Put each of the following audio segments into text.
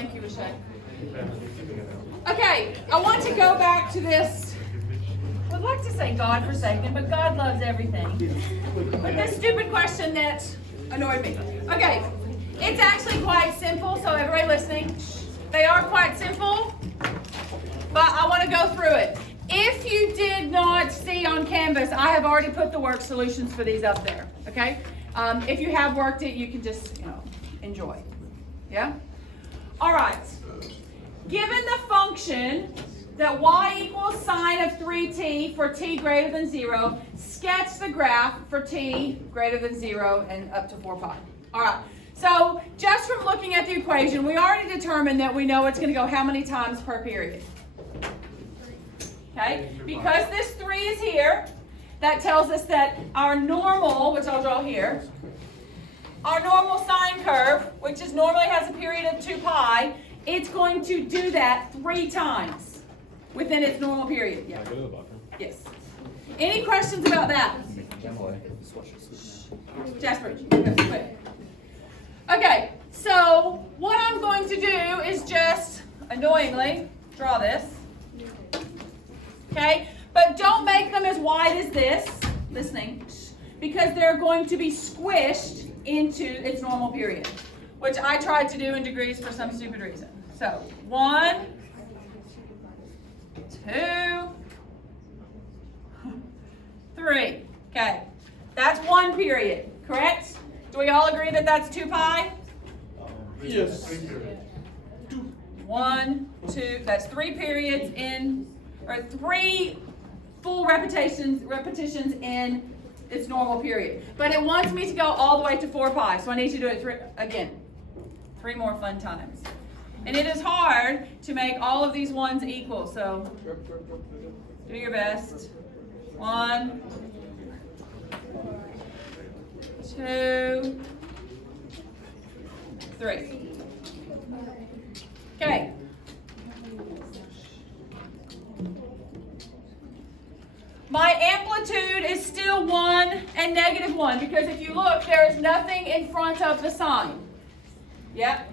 Thank you, Lachey. Okay, I want to go back to this. I'd like to say God forsaken, but God loves everything. But this stupid question that annoyed me. Okay, it's actually quite simple, so everybody listening, they are quite simple, but I want to go through it. If you did not see on Canvas, I have already put the work solutions for these up there, okay? If you have worked it, you can just, enjoy. Yeah? All right. Given the function that y equals sine of 3t for t greater than 0, sketch the graph for t greater than 0 and up to 4 pi. All right. So just from looking at the equation, we already determined that we know it's going to go how many times per period? Okay? Because this 3 is here, that tells us that our normal, which I'll draw here, our normal sine curve, which normally has a period of 2 pi, it's going to do that 3 times within its normal period. Yeah. Yes. Any questions about that? Jasper, quick. Okay, so what I'm going to do is just, annoyingly, draw this. Okay, but don't make them as wide as this, listening, because they're going to be squished into its normal period, which I tried to do in degrees for some stupid reason. So, 1, 2, 3. Okay, that's 1 period, correct? Do we all agree that that's 2 pi? Yes. 1, 2, that's 3 periods in, or 3 full repetitions in its normal period. But it wants me to go all the way to 4 pi, so I need to do it again. 3 more fun times. And it is hard to make all of these ones equal, so do your best. 1, 2, 3. Okay. My amplitude is still 1 and negative 1 because if you look, there is nothing in front of the sign. Yep.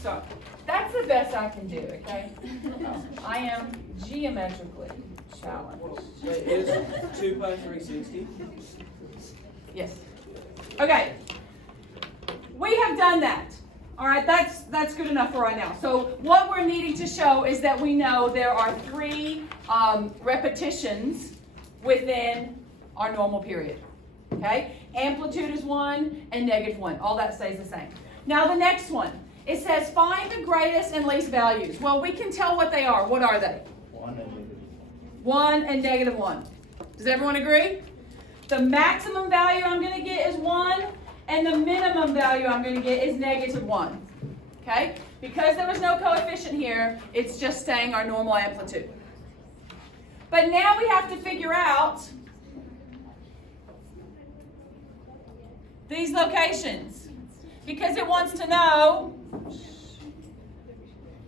So that's the best I can do, okay? I am geometrically challenged. Wait, is 2 pi 360? Yes. Okay. We have done that. All right, that's good enough for right now. So what we're needing to show is that we know there are 3 repetitions within our normal period. Okay? Amplitude is 1 and negative 1. All that stays the same. Now the next one. It says find the greatest and least values. Well, we can tell what they are. What are they? 1 and negative 1 and negative 1. Does everyone agree? The maximum value I'm going to get is 1, and the minimum value I'm going to get is negative 1. Okay? Because there was no coefficient here, it's just staying our normal amplitude. But now we have to figure out these locations because it wants to know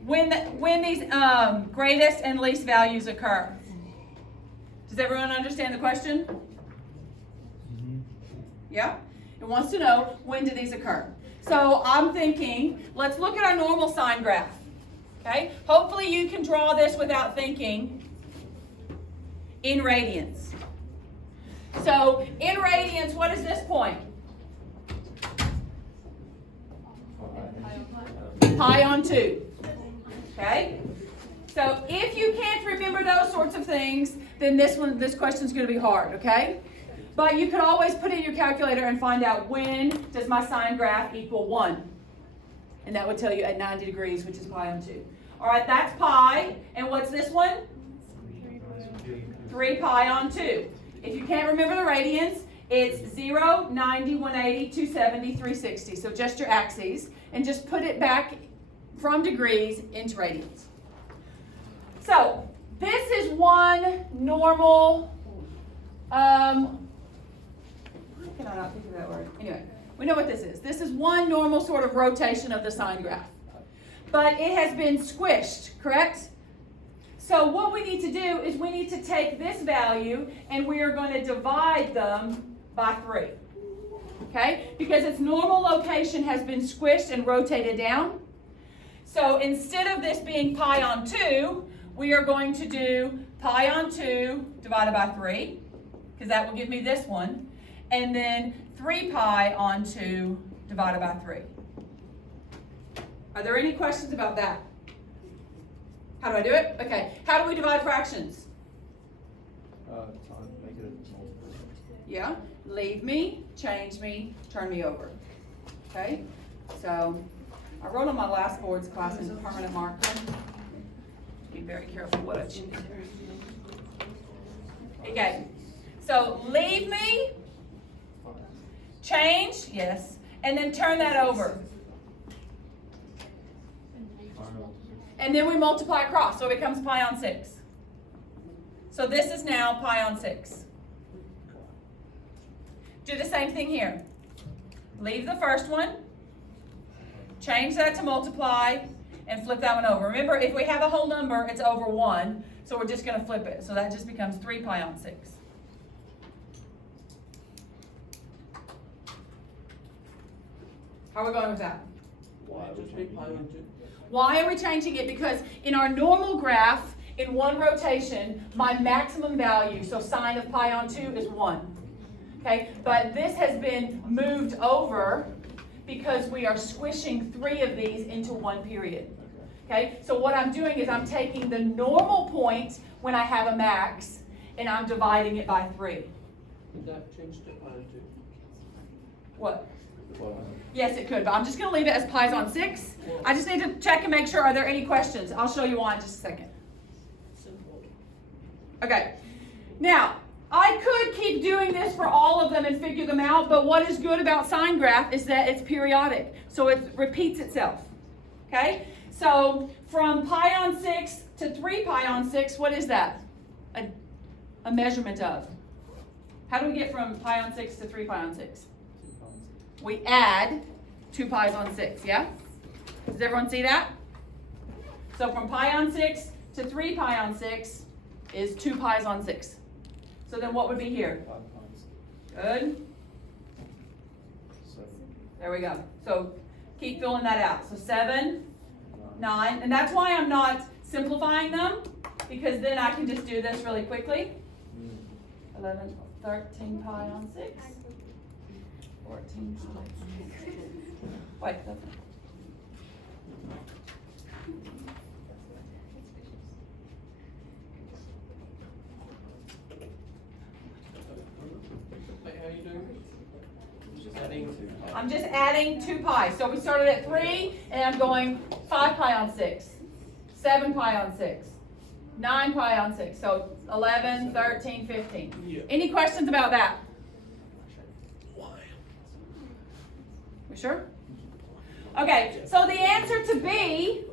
when these greatest and least values occur. Does everyone understand the question? Yeah? It wants to know when do these occur. So I'm thinking, let's look at our normal sine graph. Okay? Hopefully you can draw this without thinking in radians. So in radians, what is this point? Pi on 2. Okay? So if you can't remember those sorts of things, then this question is going to be hard, okay? But you could always put in your calculator and find out when does my sine graph equal 1. And that would tell you at 90 degrees, which is pi on 2. All right, that's pi. And what's this one? 3 pi on 2. If you can't remember the radians, it's 0, 90, 180, 270, 360. So just your axes. And just put it back from degrees into radians. So this is one normal, why can I not think of that word? Anyway, we know what this is. This is one normal sort of rotation of the sine graph. But it has been squished, correct? So what we need to do is we need to take this value and we are going to divide them by 3. Okay? Because its normal location has been squished and rotated down. So instead of this being pi on 2, we are going to do pi on 2 divided by 3, because that will give me this one. And then 3 pi on 2 divided by 3. Are there any questions about that? How do I do it? Okay. How do we divide fractions? Make it a multiple. Yeah. Leave me, change me, turn me over. Okay? So I wrote on my last boards class in permanent marker. Be very careful what I choose. Okay. So leave me, change, yes, and then turn that over. And then we multiply across, so it becomes pi on 6. So this is now pi on 6. Do the same thing here. Leave the first one, change that to multiply, and flip that one over. Remember, if we have a whole number, it's over 1, so we're just going to flip it. So that just becomes 3 pi on 6. How are we going with that? Why would you pi on 2? Why are we changing it? Because in our normal graph, in one rotation, my maximum value, so sine of pi on 2 is 1. Okay, but this has been moved over because we are squishing 3 of these into one period. Okay, so what I'm doing is I'm taking the normal point when I have a max and I'm dividing it by 3. Did that change to pi on 2? What? Yes, it could, but I'm just going to leave it as pi's on 6. I just need to check and make sure, are there any questions? I'll show you why in just a second. Okay, now, I could keep doing this for all of them and figure them out, but what is good about sine graph is that it's periodic, so it repeats itself. Okay, so from pi on 6 to 3 pi on 6, what is that? A measurement of. How do we get from pi on 6 to 3 pi on 6? We add 2 pi's on 6, yeah? Does everyone see that? So from pi on 6 to 3 pi on 6 is 2 pi's on 6. So then what would be here? 5 pi. Good. 7. There we go. So keep filling that out. So 7, 9, and that's why I'm not simplifying them, because then I can just do this really quickly. 11, 13 pi on 6. 14 pi. Wait, that's Wait, how are you doing? Just adding 2 pi. I'm just adding 2 pi. So we started at 3, and I'm going 5 pi on 6, 7 pi on 6, 9 pi on 6. So 11, 13, 15. Yeah. Any questions about that? Why? We sure? Okay, so the answer to B,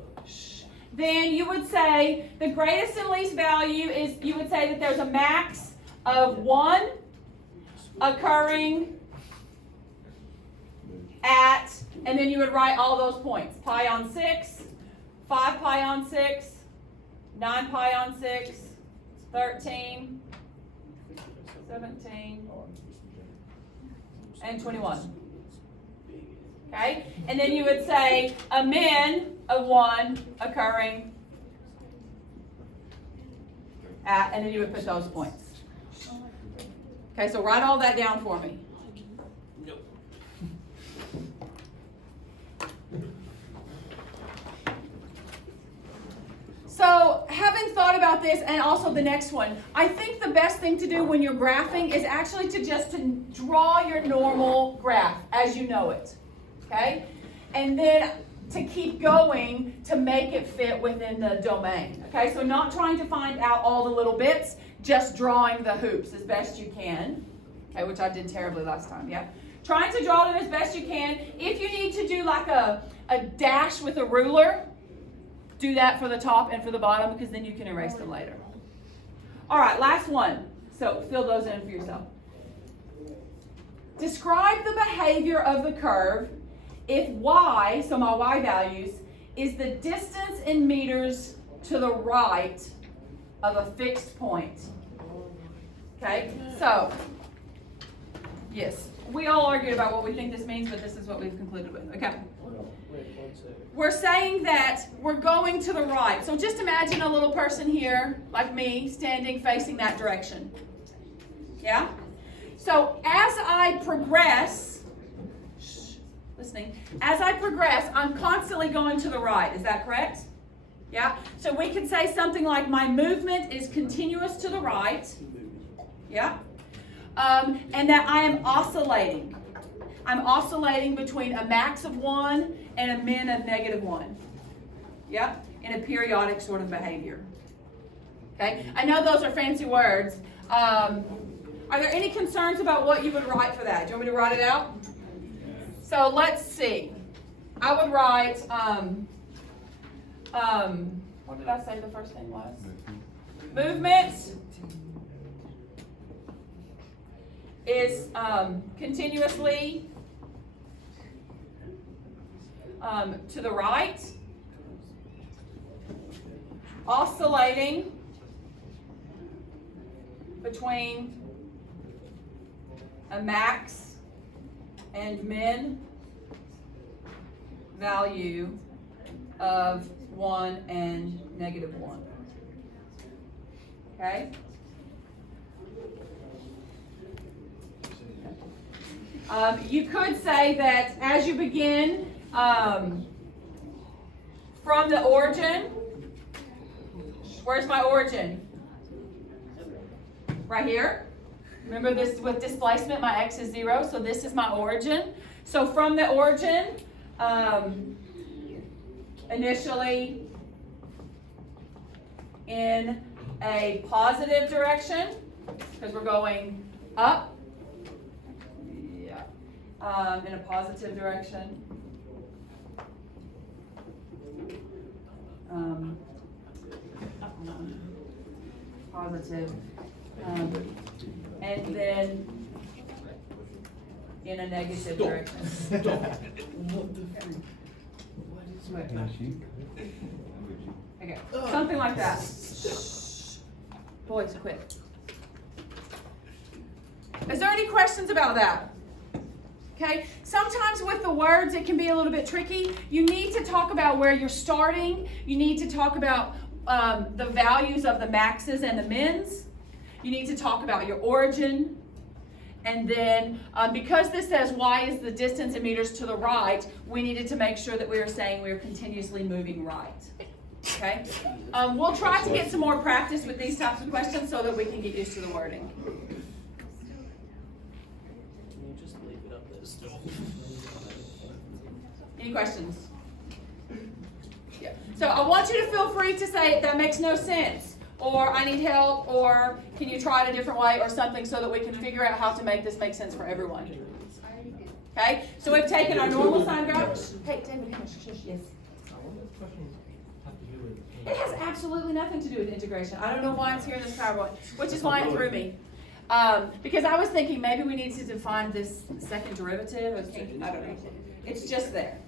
then you would say the greatest and least value is, you would say that there's a max of 1 occurring at, and then you would write all those points. Pi on 6, 5 pi on 6, 9 pi on 6, 13, 17, and 21. Okay? And then you would say a min of 1 occurring at, and then you would put those points. Okay, so write all that down for me. Nope. So, having thought about this and also the next one, I think the best thing to do when you're graphing is actually to draw your normal graph as you know it. Okay? And then to keep going to make it fit within the domain. Okay? So not trying to find out all the little bits, just drawing the hoops as best you can. Okay, which I did terribly last time, yeah? Trying to draw them as best you can. If you need to do like a dash with a ruler, do that for the top and for the bottom, because then you can erase them later. All right, last one. So fill those in for yourself. Describe the behavior of the curve if y, so my y values, is the distance in meters to the right of a fixed point. Okay, so, yes, we all argued about what we think this means, but this is what we've concluded with. Okay. Wait, we're saying that we're going to the right. So just imagine a little person here, like me, standing facing that direction. Yeah? So as I progress, listening, as I progress, I'm constantly going to the right. Is that correct? Yeah? So we could say something like my movement is continuous to the right. Yeah? And that I am oscillating. I'm oscillating between a max of 1 and a min of -1. Yeah? In a periodic sort of behavior. Okay? I know those are fancy words. Are there any concerns about what you would write for that? Do you want me to write it out? So let's see. I would write, what did I say the first thing was? Movement is continuously to the right, oscillating between a max and min value of 1 and -1. Okay? You could say that as you begin from the origin, where's my origin? Right here. Remember this with displacement, my x is 0, so this is my origin. So from the origin, initially in a positive direction, because we're going up, in a positive direction. Positive. And then in a negative direction. Okay, something like that. Boys, quit. Is there any questions about that? Okay, sometimes with the words it can be a little bit tricky. You need to talk about where you're starting. You need to talk about the values of the maxes and the mins. You need to talk about your origin. And then because this says y is the distance in meters to the right, we needed to make sure that we were saying we were continuously moving right. Okay? We'll try to get some more practice with these types of questions so that we can get used to the wording. Any questions? Yeah. So I want you to feel free to say that makes no sense, or I need help, or can you try it a different way, or something, so that we can figure out how to make this make sense for everyone. Okay? So we've taken our normal sine graph. Hey, David, yes. It has absolutely nothing to do with integration. I don't know why it's here in this PowerPoint, which is why it threw me. Because I was thinking maybe we need to define this second derivative. I don't know. It's just there.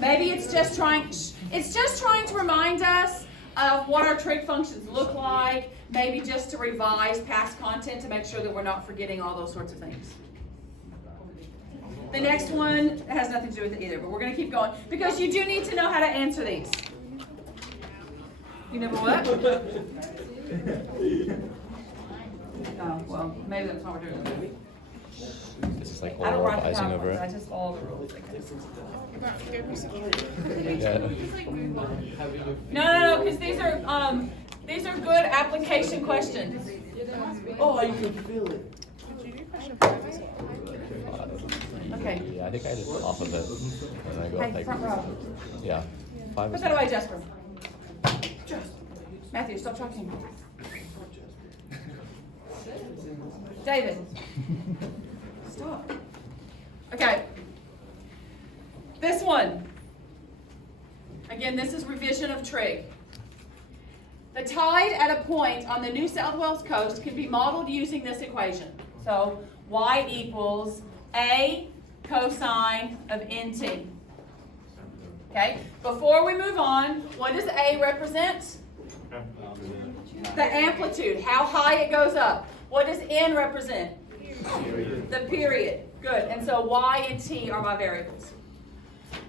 Maybe it's just trying to remind us of what our trig functions look like, maybe just to revise past content to make sure that we're not forgetting all those sorts of things. The next one has nothing to do with it either, but we're going to keep going because you do need to know how to answer these. You never what? Oh, well, maybe that's what we're doing. It's just like I don't oral write the icing over PowerPoints, I it. just follow the rules. Yeah. No, because these are good application questions. Oh, you can feel it. Okay. Yeah, I think I just off of it. And I go Hey, like, front row. yeah. 5 Put is that away, Jasper. Matthew, stop talking. David. Stop. Okay. This one. Again, this is revision of trig. The tide at a point on the New South Wales coast can be modeled using this equation. So y equals a cosine of nt. Okay? Before we move on, what does a represent? The amplitude, how high it goes up. What does n represent? The period. Good. And so y and t are my variables.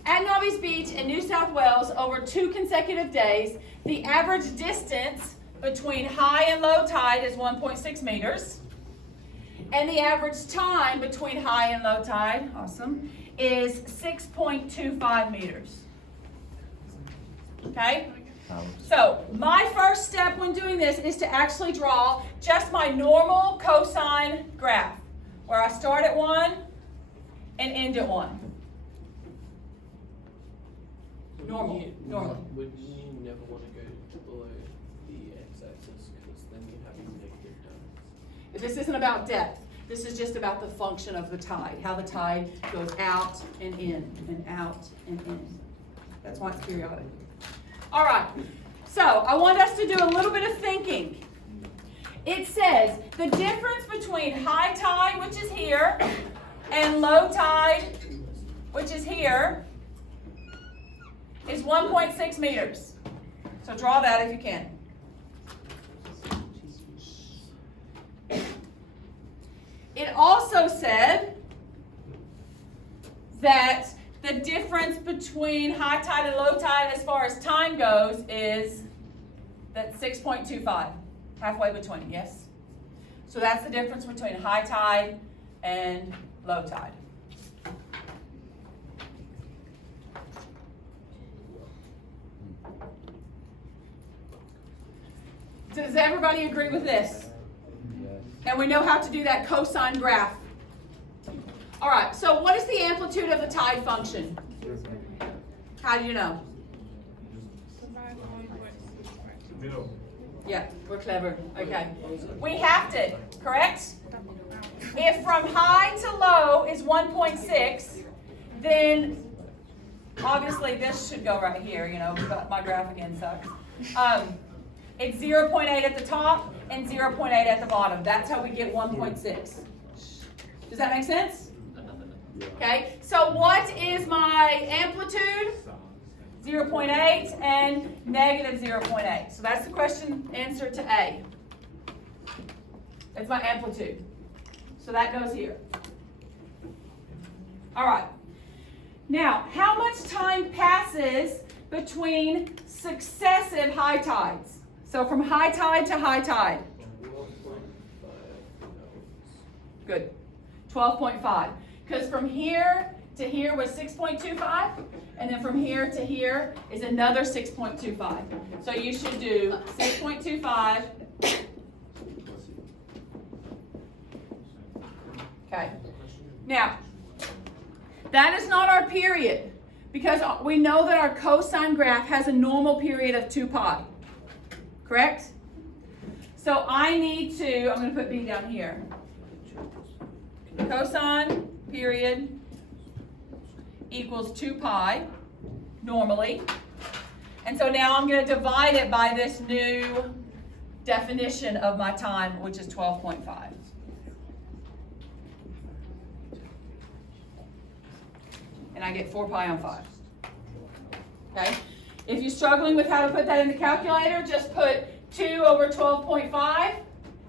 At Nobby's Beach in New South Wales, over 2 consecutive days, the average distance between high and low tide is 1.6 meters. And the average time between high and low tide, awesome, is 6.25 meters. Okay? So my first step when doing this is to actually draw just my normal cosine graph, where I start at 1 and end at 1. Normal. Would you never want to go below the x-axis because then you have negative terms? This isn't about depth. This is just about the function of the tide, how the tide goes out and in, and out and in. That's why it's periodic. All right, so I want us to do a little bit of thinking. It says the difference between high tide, which is here, and low tide, which is here, is 1.6 meters. So draw that if you can. It also said that the difference between high tide and low tide as far as time goes is that 6.25, halfway between, yes? So that's the difference between high tide and low tide. Does everybody agree with this? And we know how to do that cosine graph. All right, so what is the amplitude of the tide function? How do you know? Yeah, we're clever. Okay. We have to, correct? If from high to low is 1.6, then obviously this should go right here, you know, but my graph again sucks. It's 0.8 at the top and 0.8 at the bottom. That's how we get 1.6. Does that make sense? Okay, so what is my amplitude? 0.8 and negative 0.8. So that's the question answer to A. That's my amplitude. So that goes here. All right. Now, how much time passes between successive high tides? So from high tide to high tide. Good. 12.5. Because from here to here was 6.25, and then from here to here is another 6.25. So you should do 6.25. Okay. Now, that is not our period, because we know that our cosine graph has a normal period of 2 pi. Correct? So I need to, I'm going to put B down here. Cosine period equals 2 pi normally. And so now I'm going to divide it by this new definition of my time, which is 12.5. And I get 4 pi on 5. Okay? If you're struggling with how to put that in the calculator, just put 2 over 12.5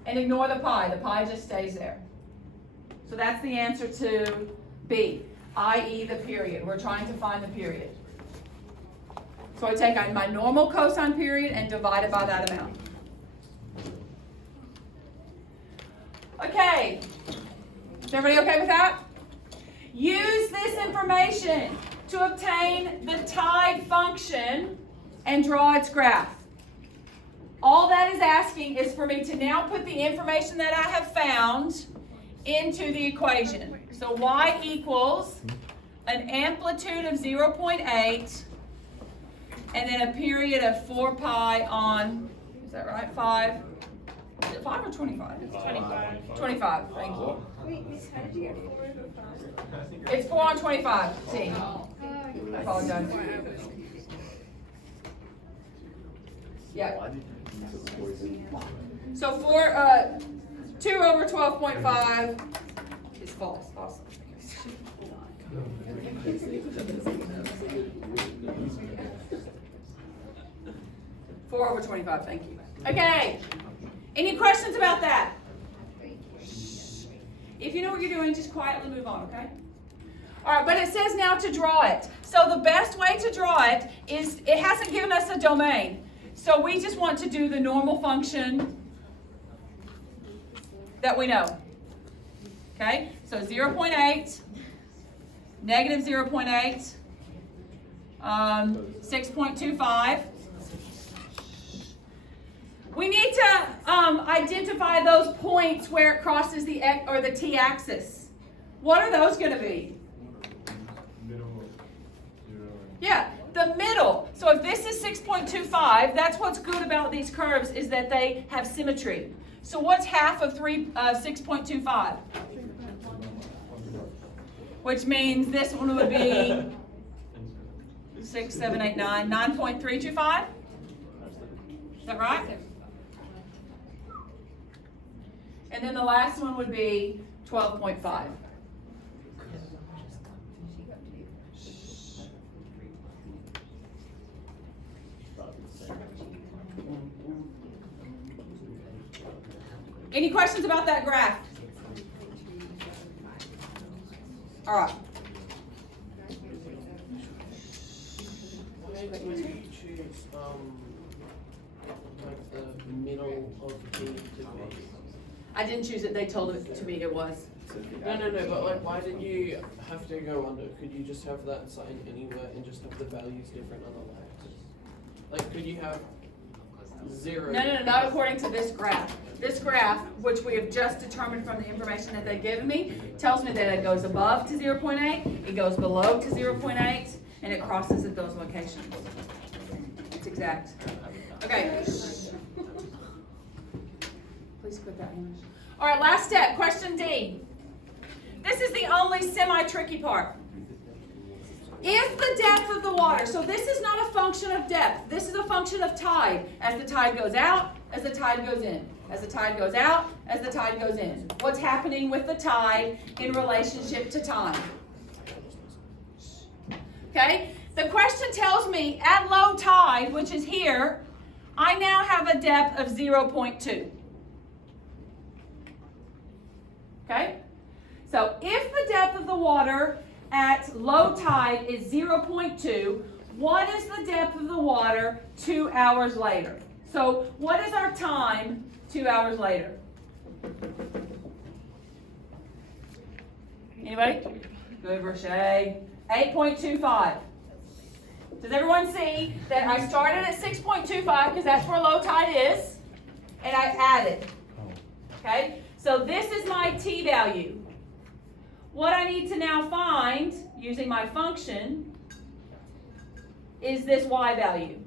and ignore the pi. The pi just stays there. So that's the answer to B, i.e. the period. We're trying to find the period. So I take my normal cosine period and divide it by that amount. Okay. Is everybody okay with that? Use this information to obtain the tide function and draw its graph. All that is asking is for me to now put the information that I have found into the equation. So y equals an amplitude of 0.8 and then a period of 4 pi on, is that right, 5? Is it 5 or 25? It's 25. 25, thank you. Wait, Miss, how did you get 4 over 5? It's 4 on 25, see. I apologize. Yeah. So 2 over 12.5 is false. Awesome. 4 over 25, thank you. Okay. Any questions about that? If you know what you're doing, just quietly move on, okay? All right, but it says now to draw it. So the best way to draw it is, it hasn't given us a domain. So we just want to do the normal function that we know. Okay, so 0.8, negative 0.8, 6.25. We need to identify those points where it crosses the X or the t-axis. What are those going to be? Yeah, the middle. So if this is 6.25, that's what's good about these curves, is that they have symmetry. So what's half of 6.25? Which means this one would be 6, 7, 8, 9, 9.325? Is that right? And then the last one would be 12.5. Any questions about that graph? All right. Why did you choose like the middle of B to B? I didn't choose it. They told it to me it was. No, but like, why did you have to go under? Could you just have that sign anywhere and just have the values different on the left? Like, could you have 0? No, not according to this graph. This graph, which we have just determined from the information that they've given me, tells me that it goes above to 0.8, it goes below to 0.8, and it crosses at those locations. It's exact. Okay. Please quit that English. All right, last step, question D. This is the only semi-tricky part. If the depth of the water, so this is not a function of depth, this is a function of tide. As the tide goes out, as the tide goes in. As the tide goes out, as the tide goes in. What's happening with the tide in relationship to time? Okay, the question tells me at low tide, which is here, I now have a depth of 0.2. Okay, so if the depth of the water at low tide is 0.2, what is the depth of the water 2 hours later? So what is our time 2 hours later? Anybody? Good, Roche. 8.25. Does everyone see that I started at 6.25 because that's where low tide is, and I added. Okay? So this is my t value. What I need to now find, using my function, is this y value.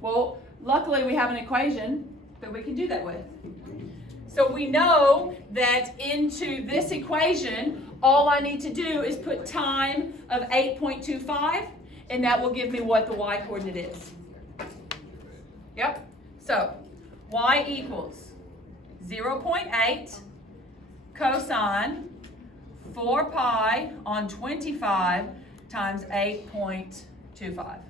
Well, luckily we have an equation that we can do that with. So we know that into this equation, all I need to do is put time of 8.25, and that will give me what the y coordinate is. Yep. So y equals 0.8 cosine 4 pi on 25 times 8.25.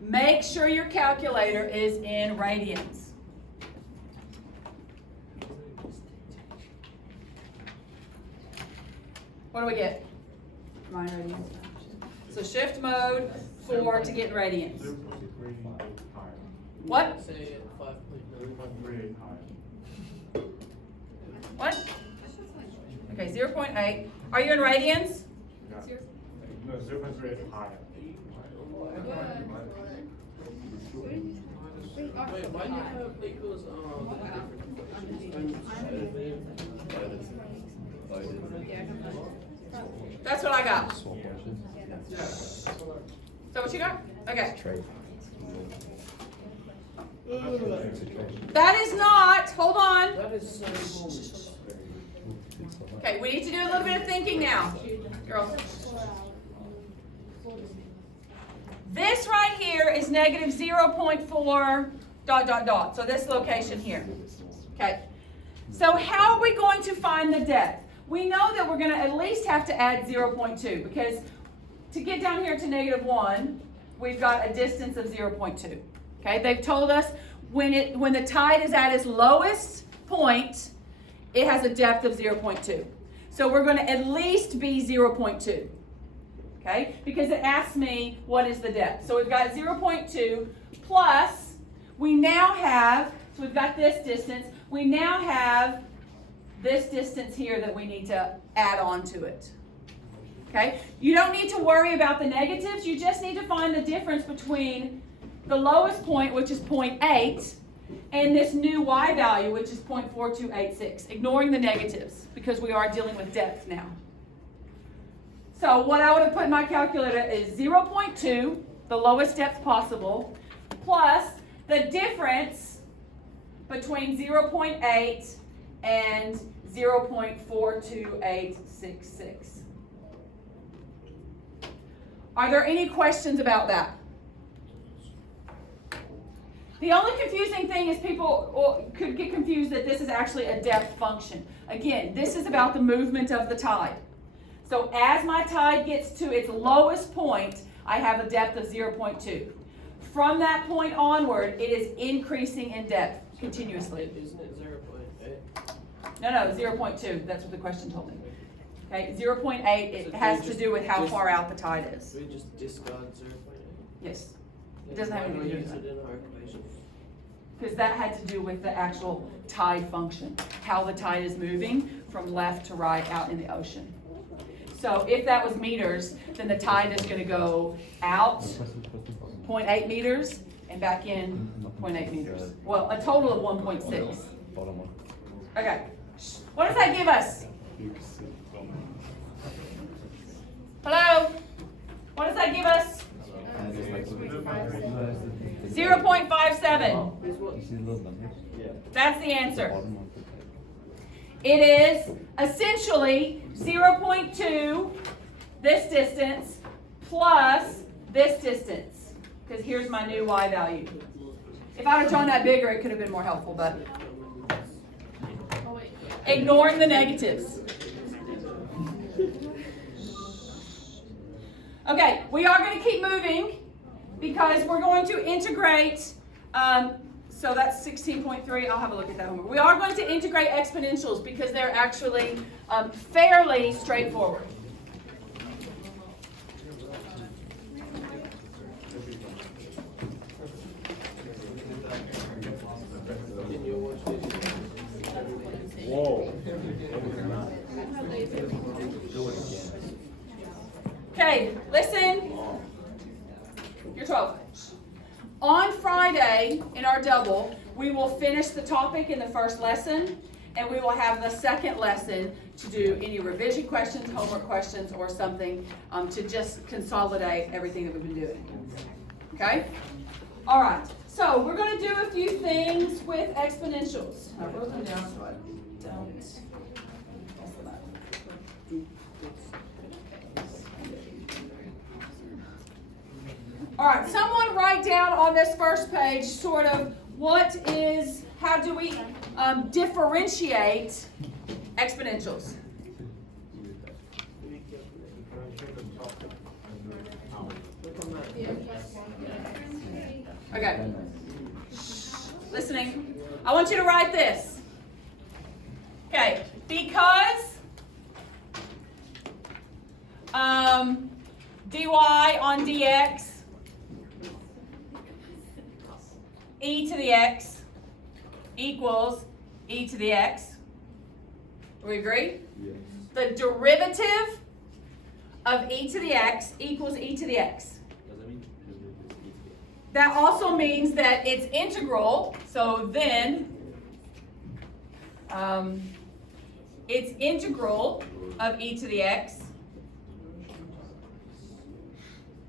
Make sure your calculator is in radians. What do we get? Mine radians. So shift mode 4 to get in radians. What? Say 5.9. What? Okay, 0.8. Are you in radians? No, 0.3 is higher. Wait, why do you have equals That's what I got. Swap motion. Is that what you got? Okay. Trade. That is not, hold on. That is so cool. Okay, we need to do a little bit of thinking now. Girls. This right here is negative 0.4 ... So this location here. Okay. So how are we going to find the depth? We know that we're going to at least have to add 0.2 because to get down here to negative 1, we've got a distance of 0.2. Okay, they've told us when the tide is at its lowest point, it has a depth of 0.2. So we're going to at least be 0.2. Okay? Because it asks me what is the depth. So we've got 0.2 plus, we now have, so we've got this distance, we now have this distance here that we need to add on to it. Okay? You don't need to worry about the negatives, you just need to find the difference between the lowest point, which is 0.8, and this new y value, which is 0.4286, ignoring the negatives, because we are dealing with depth now. So what I would have put in my calculator is 0.2, the lowest depth possible, plus the difference between 0.8 and 0.42866. Are there any questions about that? The only confusing thing is people could get confused that this is actually a depth function. Again, this is about the movement of the tide. So as my tide gets to its lowest point, I have a depth of 0.2. From that point onward, it is increasing in depth continuously. Isn't it 0.8? No, 0.2. That's what the question told me. Okay, 0.8, it has to do with how far out the tide is. We just discard 0.8? Yes. It doesn't have anything to do with that. Use it in our equation. Because that had to do with the actual tide function, how the tide is moving from left to right out in the ocean. So if that was meters, then the tide is going to go out 0.8 meters and back in 0.8 meters. Well, a total of 1.6. Okay. What does that give us? Hello? What does that give us? 0.57. That's the answer. It is essentially 0.2, this distance, plus this distance. Because here's my new y value. If I would have drawn that bigger, it could have been more helpful, but ignoring the negatives. Okay, we are going to keep moving because we're going to integrate, so that's 16.3, I'll have a look at that homework. We are going to integrate exponentials because they're actually fairly straightforward. Whoa. Okay, listen. You're 12. On Friday, in our double, we will finish the topic in the first lesson, and we will have the second lesson to do any revision questions, homework questions, or something to just consolidate everything that we've been doing. Okay? All right. So we're going to do a few things with exponentials. I wrote them down so I don't mess them up. All right, someone write down on this first page sort of how do we differentiate exponentials? Okay. Listening. I want you to write this. Okay, because dy on dx e to the x equals e to the x. Do we agree? Yes. The derivative of e to the x equals e to the x. That also means that it's integral, so then it's integral of e to the x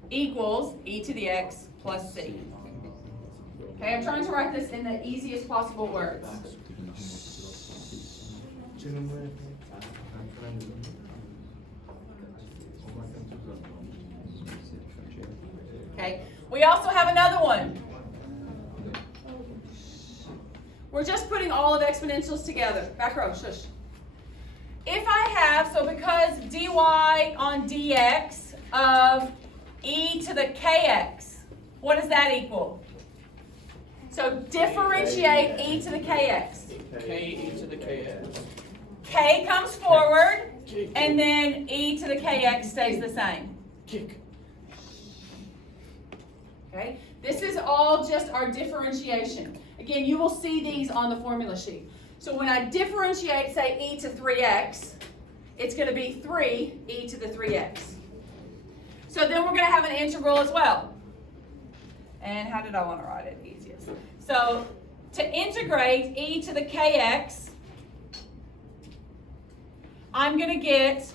equals e to the x plus c. Okay, I'm trying to write this in the easiest possible words. Okay, we also have another one. We're just putting all of exponentials together. Back row, shush. If I have, so because dy on dx of e to the kx, what does that equal? So differentiate e to the kx. K e to the kx. K comes forward, and then e to the kx stays the same. Kick. Okay? This is all just our differentiation. Again, you will see these on the formula sheet. So when I differentiate, say, e to 3x, it's going to be 3 e to the 3x. So then we're going to have an integral as well. And how did I want to write it easiest? So to integrate e to the kx, I'm going to get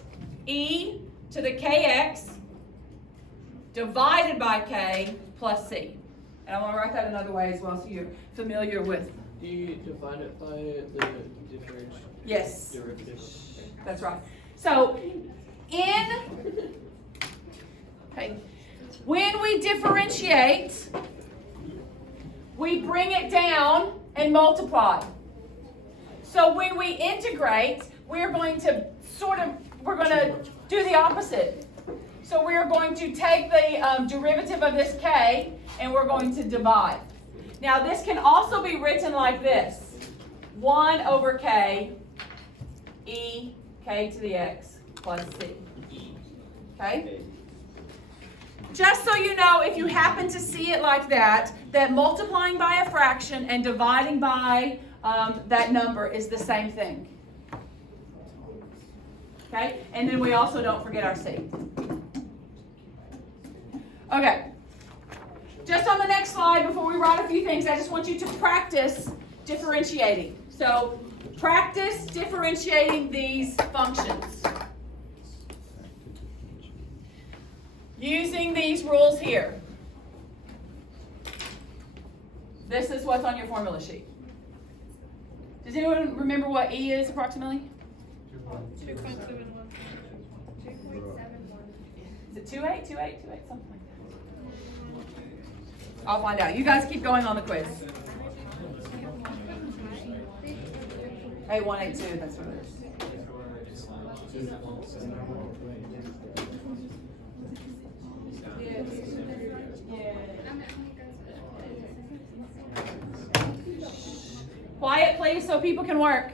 e to the kx divided by k plus c. And I want to write that another way as well so you're familiar with. Do you divide it by the differential? Yes, Derivative. that's right. So when we differentiate, we bring it down and multiply. So when we integrate, we're going to do the opposite. So we're going to take the derivative of this k and we're going to divide. Now this can also be written like this. 1 over k e k to the x plus c. Okay? Just so you know, if you happen to see it like that, that multiplying by a fraction and dividing by that number is the same thing. Okay? And then we also don't forget our c. Okay. Just on the next slide, before we write a few things, I just want you to practice differentiating. So, practice differentiating these functions. Using these rules here. This is what's on your formula sheet. Does anyone remember what E is approximately? 2.71. 2.71. Is it 2.8, something like that? I'll find out. You guys keep going on the quiz. 8182, that's what it is. Quiet, please, so people can work.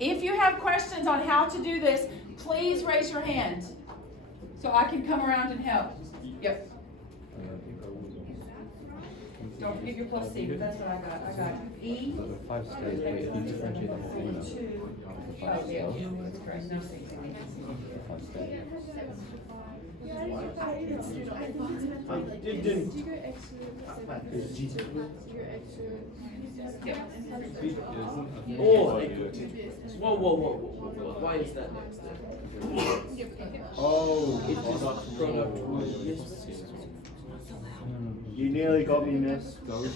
If you have questions on how to do this, please raise your hand so I can come around and help. Yep. Don't forget your plus C, but that's what I got. I got E. So the 5 stays, but if you differentiate the 4 now, the 5 Oh, yeah, stays. that's correct. No C. The 5 stays. Oh, whoa. Why is that next then? Oh, It is product with this. you nearly got me, miss. Go.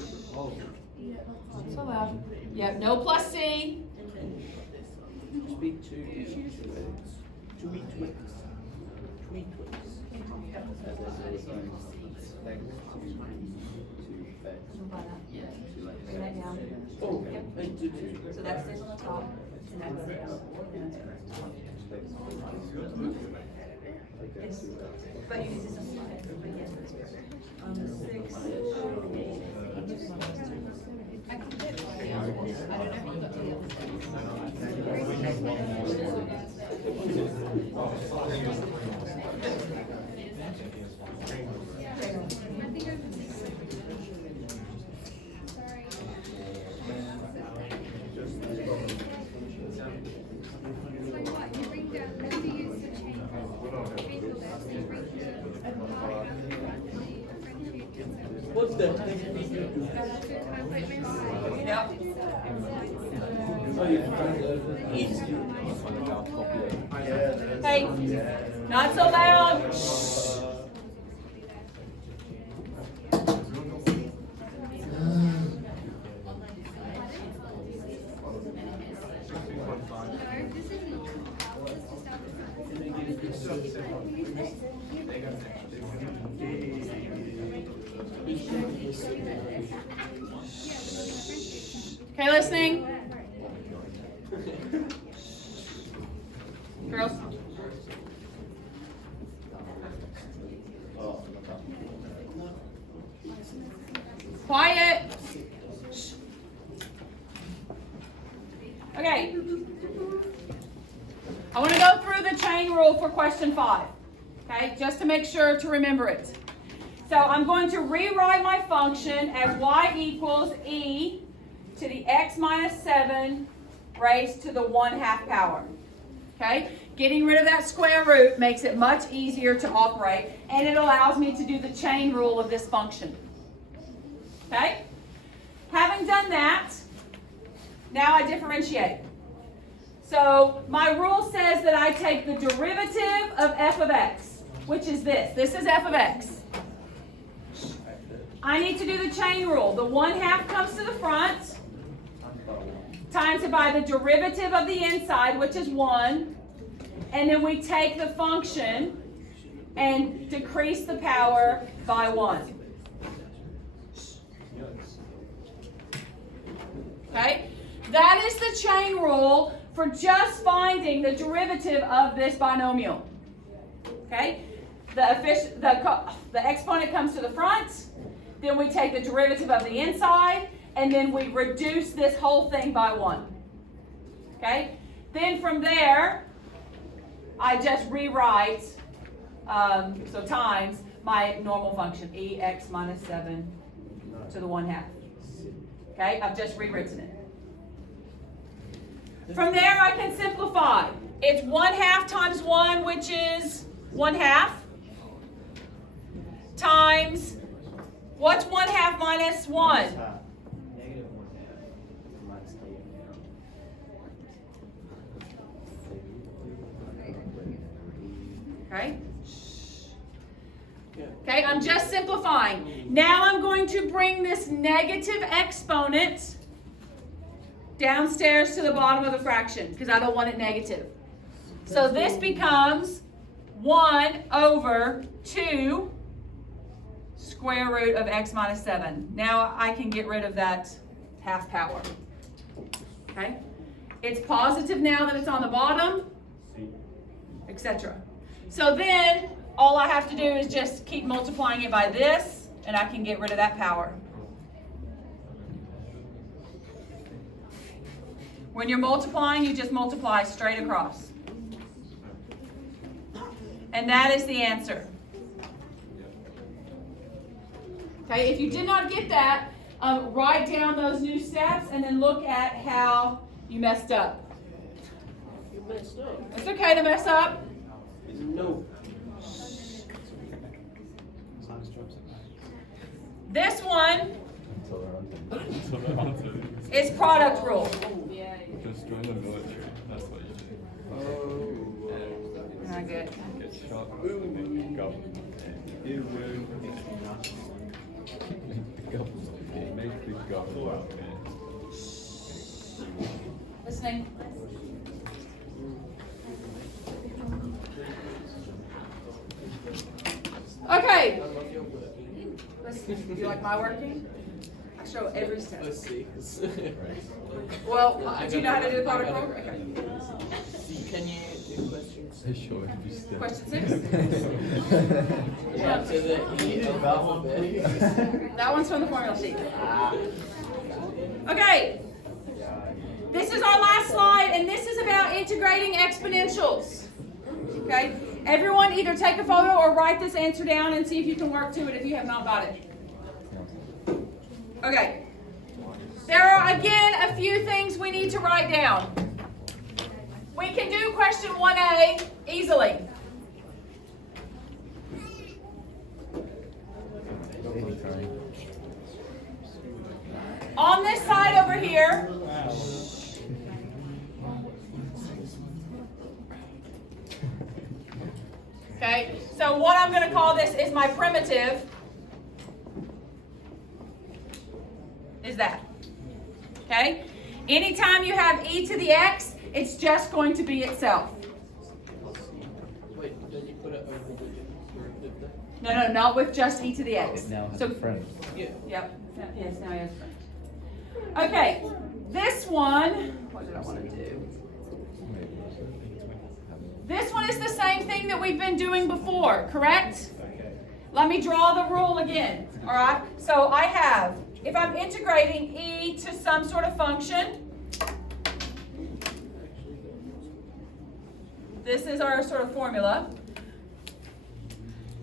So loud. Yep, no plus C. Speak to Tweet Twix. Bring that down. Oh, I did. So that stays on the top. And that goes down. But you need to simplify it. But yes, that's perfect. 6. What the heck? Yep. Hey, not so loud. Okay, listening? Girls? Quiet. I want to go through the chain rule for question 5, okay, just to make sure to remember it. So I'm going to rewrite my function as y equals e to the x minus 7 raised to the 1/2 power. Okay? Getting rid of that square root makes it much easier to operate, and it allows me to do the chain rule of this function. Okay? Having done that, now I differentiate. So my rule says that I take the derivative of f of x, which is this. This is f of x. I need to do the chain rule. The 1/2 comes to the front, times it by the derivative of the inside, which is 1. And then we take the function and decrease the power by 1. Okay? That is the chain rule for just finding the derivative of this binomial. Okay? The exponent comes to the front, then we take the derivative of the inside, and then we reduce this whole thing by 1. Okay? Then from there, I just rewrite, so times my normal function, ex minus 7 to the 1/2. Okay? I've just rewritten it. From there, I can simplify. It's 1/2 times 1, which is 1/2, times, what's 1/2 minus 1? Negative 1/2 minus 8. Okay? Okay, I'm just simplifying. Now I'm going to bring this negative exponent downstairs to the bottom of the fraction because I don't want it negative. So this becomes 1 over 2 square root of x minus 7. Now I can get rid of that 1/2 power. Okay? It's positive now that it's on the bottom, etc. So then all I have to do is just keep multiplying it by this, and I can get rid of that power. When you're multiplying, you just multiply straight across. And that is the answer. Okay, if you did not get that, write down those new steps and then look at how you messed up. You messed up. It's okay to mess up. No. This one is product rule. Just join the military. That's what you do. Not good. Get shot and then you go. You will. Make the government. Listening. Okay. I love your working. Listen, you like my working? I show every step. Let's see. Well, do you know how to do the product rule? Okay. Can you do questions? Show every step. Question 6. Yeah, to the E alphabet. That one's from the formula sheet. Okay. This is our last slide, and this is about integrating exponentials. Okay? Everyone either take a photo or write this answer down and see if you can work to it if you have not got it. Okay. There are, again, a few things we need to write down. We can do question 1A easily. On this side over here, okay, so what I'm going to call this is my primitive is that. Okay? Anytime you have e to the x, it's just going to be itself. Wait, did you put it over the derivative there? No, not with just e to the x. It now has So, a friend. Yeah. yep. Yes, now he has a friend. Okay, this one, what did I want to do? This one is the same thing that we've been doing before, correct? Let me draw the rule again, all right? So I have, if I'm integrating e to some sort of function, this is our sort of formula.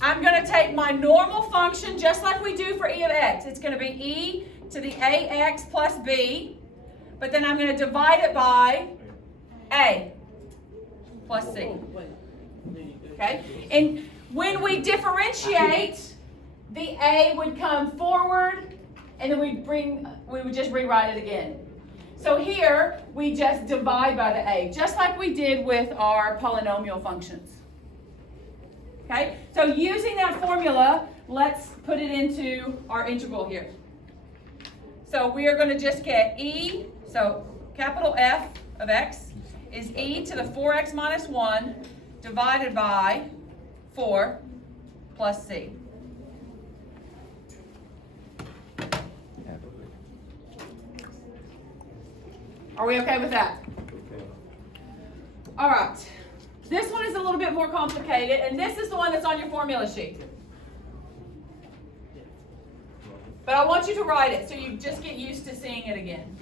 I'm going to take my normal function just like we do for e of x. It's going to be e to the ax plus b, but then I'm going to divide it by a plus c. Okay? And when we differentiate, the a would come forward, and then we would just rewrite it again. So here, we just divide by the a, just like we did with our polynomial functions. Okay? So using that formula, let's put it into our integral here. So we are going to just get e, so capital F of x is e to the 4x minus 1 divided by 4 plus c. Are we okay with that? All right. This one is a little bit more complicated, and this is the one that's on your formula sheet. But I want you to write it so you just get used to seeing it again.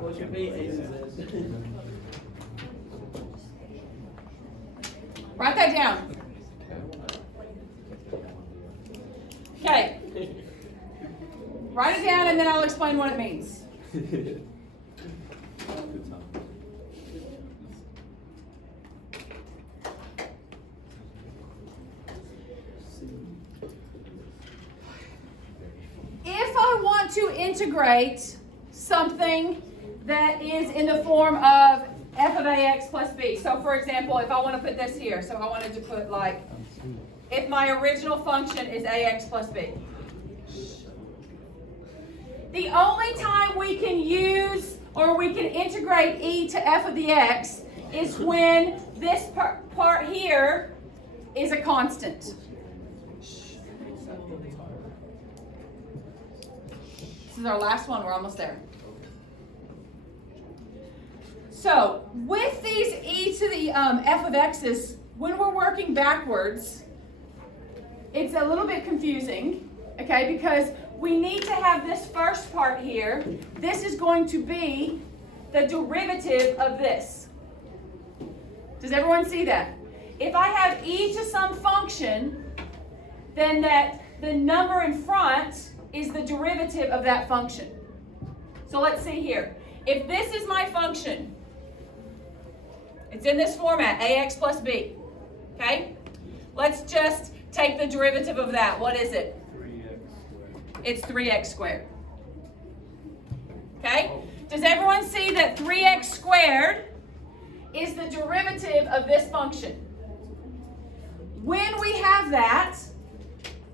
What should be a z? Write that down. Okay. Write it down and then I'll explain what it means. If I want to integrate something that is in the form of f of ax plus b. So for example, if I want to put this here, so I wanted to put like, if my original function is ax plus b. The only time we can use or we can integrate e to f of the x is when this part here is a constant. This is our last one, we're almost there. So, with these e to the f of x's, when we're working backwards, it's a little bit confusing, okay, because we need to have this first part here. This is going to be the derivative of this. Does everyone see that? If I have e to some function, then the number in front is the derivative of that function. So let's see here. If this is my function, it's in this format, ax plus b, okay? Let's just take the derivative of that. What is it? 3x squared. It's 3x squared. Okay? Does everyone see that 3x squared is the derivative of this function? When we have that,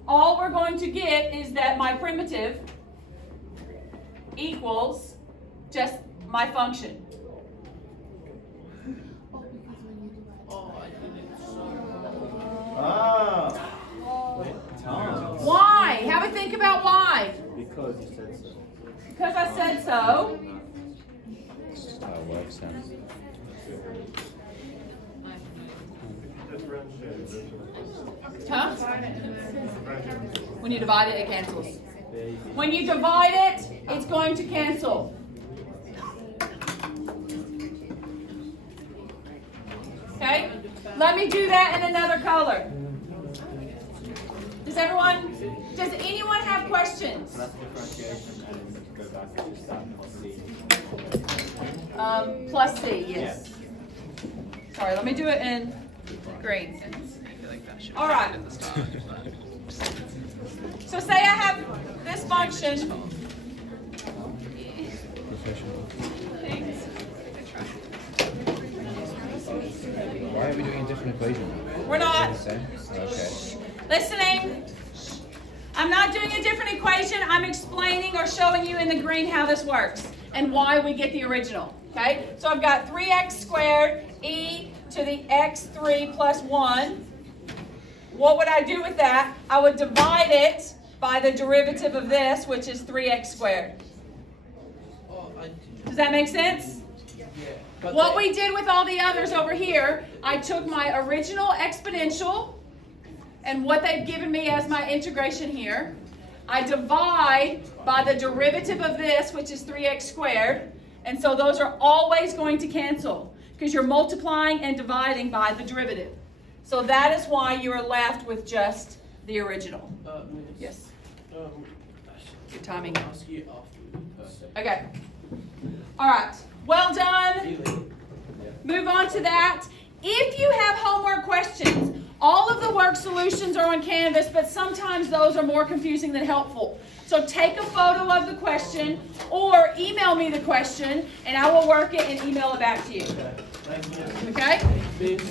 all we're going to get is that my primitive equals just my function. Ah! Why? Have a think about why. Because you said so. Because I said so. That's just how it works then. Huh? When you divide it, it cancels. When you divide it, it's going to cancel. Okay? Let me do that in another color. Does anyone have questions? That's differentiation and go back and just start plus C. Plus C, yes. Sorry, let me do it in green. All right. So say I have this function. Why are we doing a different equation? We're not. The same? Okay. Listening. I'm not doing a different equation. I'm explaining or showing you in the green how this works and why we get the original. Okay? So I've got 3x squared e to the x3 plus 1 what would I do with that? I would divide it by the derivative of this, which is 3x squared. Oh, Does that make sense? yeah. But What we did with all the others over here, I took my original exponential and what they've given me as my integration here. I divide by the derivative of this, which is 3x squared. And so those are always going to cancel because you're multiplying and dividing by the derivative. So that is why you are left with just the original. Miss, Yes. Your timing. Ask you afterwards. Okay. All right. Well done. Really? Move on to that. If you have homework questions, all of the work solutions are on Canvas, but sometimes those are more confusing than helpful. So take a photo of the question or email me the question and I will work it and email it back to you. Thank you. Okay? Miss,